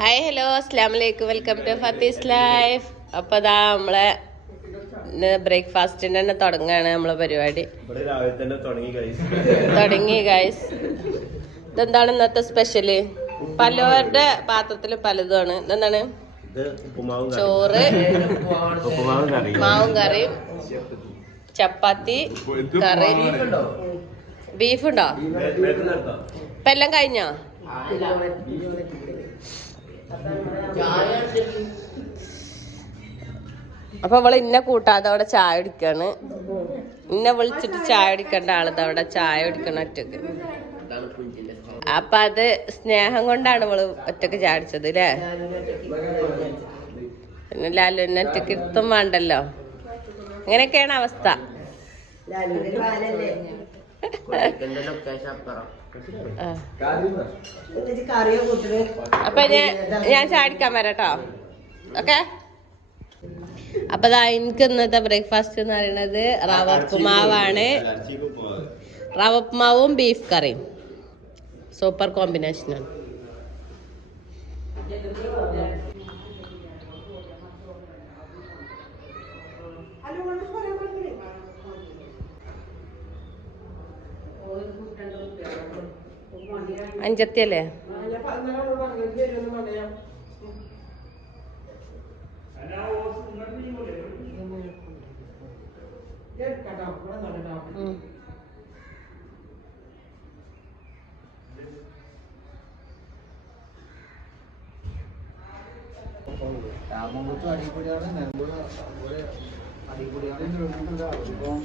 Hi hello അസ്ലാം വലൈക്കും welcome to ഫത്തീസ് life അപ്പൊ അതാ നമ്മളെ ബ്രേക്ക്ഫാസ്റ്റിന്റെ തന്നെ തുടങ്ങാണ് നമ്മളെ പരിപാടി. ഇവിടെ രാവിലെ തന്നെ തുടങ്ങി ഗൈസ് ഇതെന്താണ് ഇന്നത്തെ സ്പെഷ്യൽ പലവരുടെ പാത്രത്തിൽ പലതുമാണ്. ഇതെന്താണ്? ഇത് ഉപ്പുമാവും കറി ചോറ് ഉപ്പുമാവും കറി മാവും കറിയും ചപ്പാത്തി കറി. ബീഫ് ഉണ്ടോ? ഇപ്പൊ എല്ലാം കഴിഞ്ഞോ? അപ്പൊ അവൾ ഇന്നെ കൂട്ടാതെ അവിടെ ചായ കുടിക്കാണ്. ഇന്നെ വിളിച്ചിട്ട് ചായ കുടിക്കേണ്ട ആളത് അവിടെ ചായ കുടിക്കണ ഒറ്റയ്ക്ക്. അപ്പൊ അത് സ്നേഹം കൊണ്ടാണ് അവൾ ഒറ്റയ്ക്ക് ചാടിച്ചത് അല്ലേ പിന്നെ ലാലു എന്നെ ഒറ്റയ്ക്ക് ഇരുത്തും വേണ്ടല്ലോ. അങ്ങനെയൊക്കെയാണ് അവസ്ഥ. ആ. അപ്പൊ ഞാൻ ചാടിക്കാൻ വരാട്ടോ. ഓക്കെ? അപ്പൊ എനിക്ക് ഇന്നത്തെ ബ്രേക്ക്ഫാസ്റ്റ് എന്ന് പറയുന്നത് റവ ഉപ്പുമാവാണ്. റവ ഉപ്പുമാവും ബീഫ് കറിയും. സൂപ്പർ കോമ്പിനേഷനാണ് അഞ്ചത്തിയല്ലേ. രാമംകുത്ത് അടിപൊളിയാണ് നെല്ലൂർ അടിപൊളിയാണ് ഇപ്പം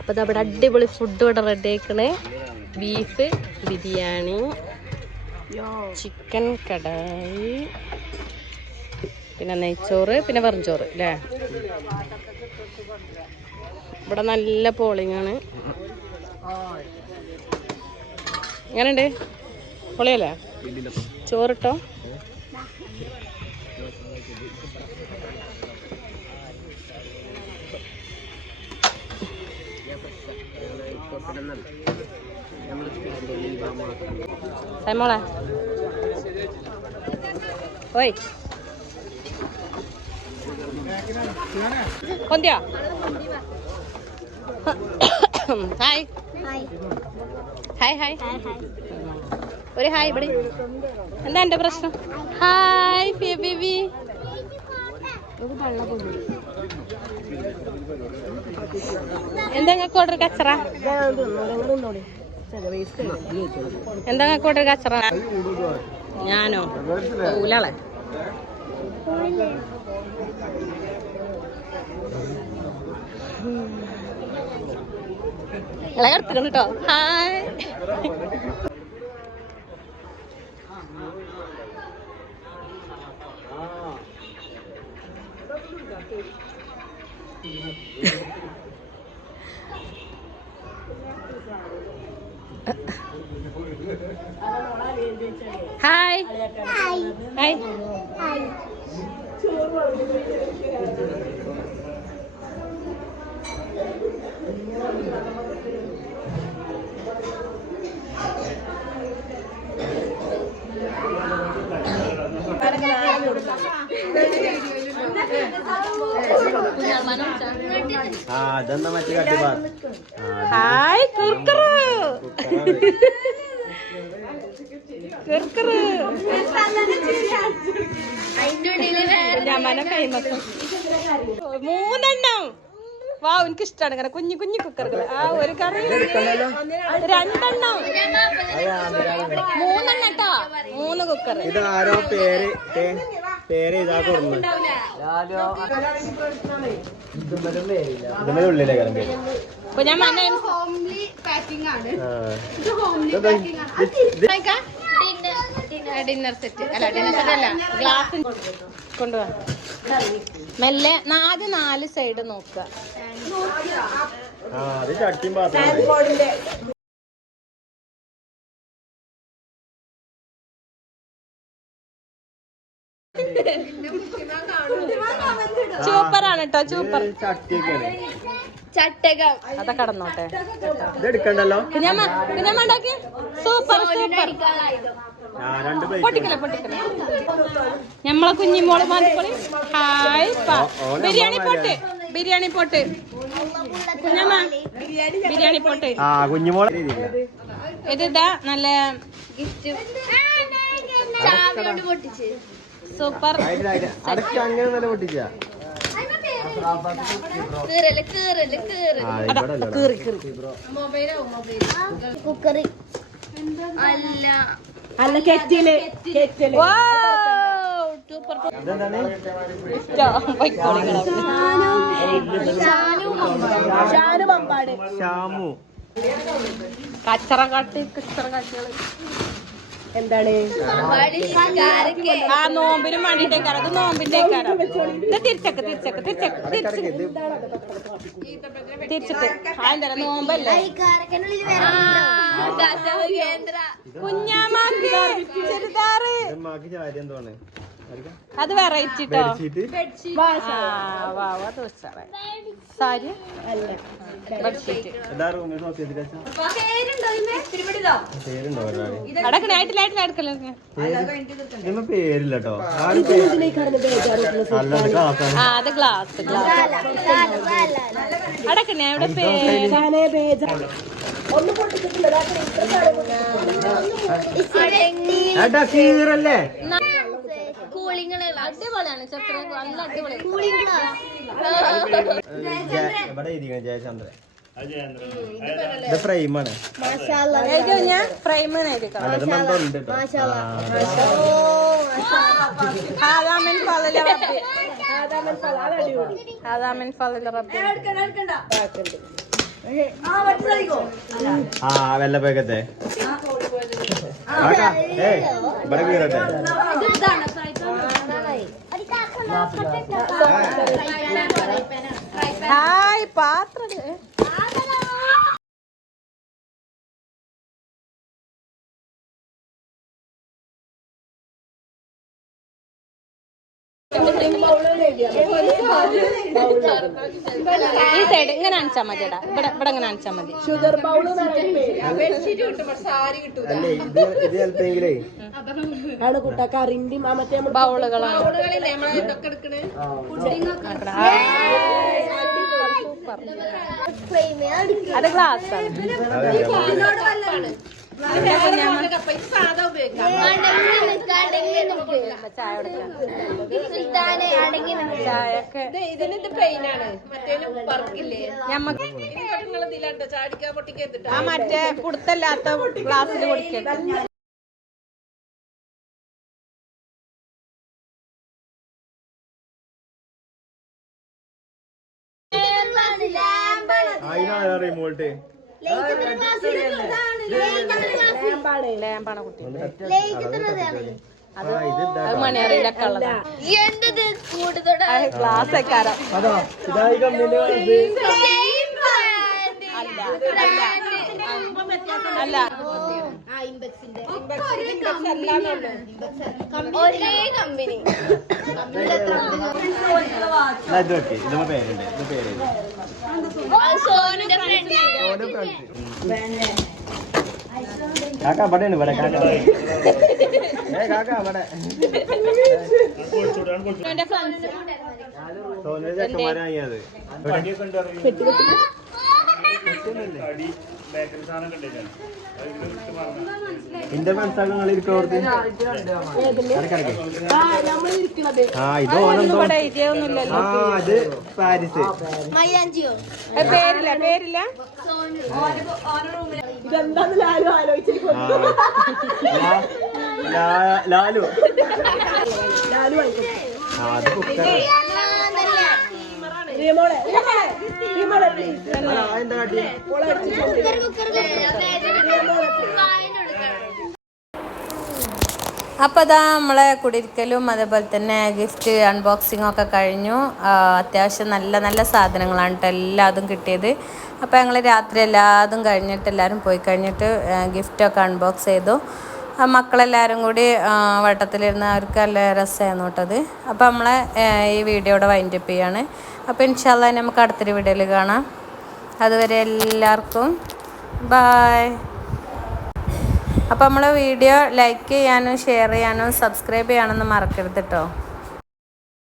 അപ്പൊ നമ്മുടെ അടിപൊളി ഫുഡ് ഇവിടെ റെഡി ആക്കണേ ബീഫ് ബിരിയാണി ചിക്കൻ കടായി പിന്നെ നെയ്ച്ചോറ് പിന്നെ വെറുംചോറ് അല്ലേ ഇവിടെ നല്ല പോളിംഗ് ആണ്. എങ്ങനെയുണ്ട്? പൊളിയല്ലേ? ചോറിട്ടോ? സൈമോളെ ഓയ്. കൊന്തിയോ? ഹായ്. Hi hi. ഒരു ഹായ് ഇവിടെ. എന്താ എന്റെ പ്രശ്നം? ഹായ് ബേബി എന്താ കച്ചറ എന്താ കച്ചറ ഞാനോ? ഊലാളെ കിടത്തിക്കണം കേട്ടോ ഹായ്. ഹായ് അതെന്താ മറ്റേ കട്ടിപ്പാ ഹായ് കുർക്കുറു. മൂന്നെണ്ണം. വാ എനിക്ക് ഇഷ്ടമാണ് ഇങ്ങനെ കുഞ്ഞു കുഞ്ഞു കുക്കറുകൾ ആ ഒരു കറി. രണ്ടെണ്ണം. മൂന്നെണ്ണം കേട്ടോ മൂന്ന് കുക്കർ ഇത് ആരോ പേര് പേര് ഇതാ കൊടുന്നു. ഇതിന്റെ ഉള്ളിലെ കരം പേര് അപ്പൊ ഞാൻ മന ഹോംലി പാക്കിംഗ് ആണ്. ആ. ഇത് ഹോംലി ഇതെന്താ? പാക്കിംഗ് ആണ്. Dinner set. അല്ല ഡിന്നർ സെറ്റ് അല്ല. ഗ്ലാസ് കൊണ്ടുപോവാ മെല്ലെ ആദ്യം നാല് സൈഡ് നോക്കുക. സൂപ്പറാണ് കേട്ടോ ചട്ടിയൊക്കെയാണ്. ചട്ടകം. അതൊക്കെ കടന്നോട്ടെ. കുഞ്ഞമ്മ കുഞ്ഞമ്മ ഉണ്ടാക്കി സൂപ്പർ സൂപ്പർ. ആ രണ്ട് പൊട്ടിക്കല പൊട്ടിക്കല ഞമ്മളെ കുഞ്ഞിമോൾ മാറിക്കോളി ഹായ് പാ. Biryani pot biryani pot. കുഞ്ഞമ്മ ബിരിയാണി പോട്ട്. ആ കുഞ്ഞുമോളെ ഇത് ഇതാ നല്ല ഗിഫ്റ്റ് സൂപ്പർ. അങ്ങനെ പൊട്ടിച്ച. കുക്കറി. അല്ല. അല്ല കെറ്റിൽ കെറ്റിൽ. സൂപ്പർ ഇതെന്താണ് ഷാമു. കച്ചറ കാട്ടി കച്ചറ കാട്ടികൾ. എന്താണ്? ആ നോമ്പിനും വേണ്ടിട്ടേക്കാരം അത് നോമ്പിന്റെ ഇത് തിരിച്ചക്ക് തിരിച്ചക്ക് തിരിച്ചക്ക് തിരിച്ചിട്ട്. ആ എന്താ നോമ്പല്ലേ? കുഞ്ഞാമാക്ക് ചെറുതാറ്. അത് വെറൈറ്റി ട്ടോ. ബെഡ്ഷീറ്റ് ആ വാ വാ അത് ഉഷാറായി. സാരി? ബെഡ്ഷീറ്റ്. പേരില്ല കേട്ടോ അത് ഗ്ലാസ് ഗ്ലാസ് അടക്കണേ അവിടെ അടിപൊളിയാണ് നല്ല അടിപൊളി. കൂളിംഗ് ജയ- ഇവിടെ ഇരിക്കണം ജയചന്ദ്രൻ. ഇത് ഫ്രെയിമാണ് ആ വെള്ളപ്പേക്കത്തെ ഇവിടെ കീറട്ടെ. ഹായ് പാത്രം ഈ സൈഡ് ഇങ്ങനെ അണിച്ചാ മതി ഇവിടെ ഇവിടെ ഇങ്ങനെ അണിച്ചാ മതി. അല്ലേ ഇത് ഇത് മറ്റേ ബൗളുകളാണ്. സൂപ്പർ അത് ഗ്ലാസ് ആണ്. ആ മറ്റേ കുടുത്തല്ലാത്ത ഗ്ലാസ്സിൽ കുടിക്കരുത്. അതിനാ റിമോട്ട് ലേമ്പാണ് കുട്ടി. ആ ഇത് ഇതാ അത് മണിയറിയിലൊക്കെ ഉള്ളതാണ് എന്തത്? കൂടുതൽ ഗ്ലാസ് വെക്കാരോ അതാ ഇതായി ഇത് അല്ല ഒരേ കമ്പനി. ഇത് വെക്ക് ഇതിന് പേരുണ്ട്. ഇത് പേര്. സോനുന്റെ കാക്ക ഇവിടെയാണ് ഇവിടെ. കാക്ക ഏ കാക്ക ഇവിടെ എന്റെ എന്റെ ഫ്രണ്ട്സാണ് നിങ്ങൾ ഇരിക്കോർത്ത് ആ ഇത് ഓനെന്തോ ആ അത് പാരീസ്. പേരില്ല പേരില്ല. സോനു. ആ. ലാ- ലാ- ലാലു. ആ അത് അപ്പോൾ അതാ നമ്മളെ കുടിരിക്കലും അതേപോലെ തന്നെ ഗിഫ്റ്റ് അൺബോക്സിംഗ് ഒക്കെ കഴിഞ്ഞു. അത്യാവശ്യം നല്ല നല്ല സാധനങ്ങളാണ് കേട്ടോ എല്ലാതും കിട്ടിയത്. അപ്പോൾ ഞങ്ങൾ രാത്രി എല്ലാതും കഴിഞ്ഞിട്ട് എല്ലാവരും പോയി കഴിഞ്ഞിട്ട് ഗിഫ്റ്റൊക്കെ അൺബോക്സ് ചെയ്തു. മക്കളെല്ലാവരും കൂടി വട്ടത്തിലിരുന്ന് അവർക്ക് നല്ല രസമായിരുന്നു കേട്ടത് അപ്പോൾ നമ്മളെ ഈ വീഡിയോയുടെ വൈൻഡപ്പ് ചെയ്യാണ്. അപ്പോൾ ഇൻഷാല്ല നമുക്ക് അടുത്തൊരു വീഡിയോയിൽ കാണാം. അതുവരെ എല്ലാവർക്കും ബായ് അപ്പോൾ നമ്മളെ വീഡിയോ ലൈക്ക് ചെയ്യാനും ഷെയർ ചെയ്യാനും സബ്സ്ക്രൈബ് ചെയ്യാനൊന്നും മറക്കരുത് കേട്ടോ.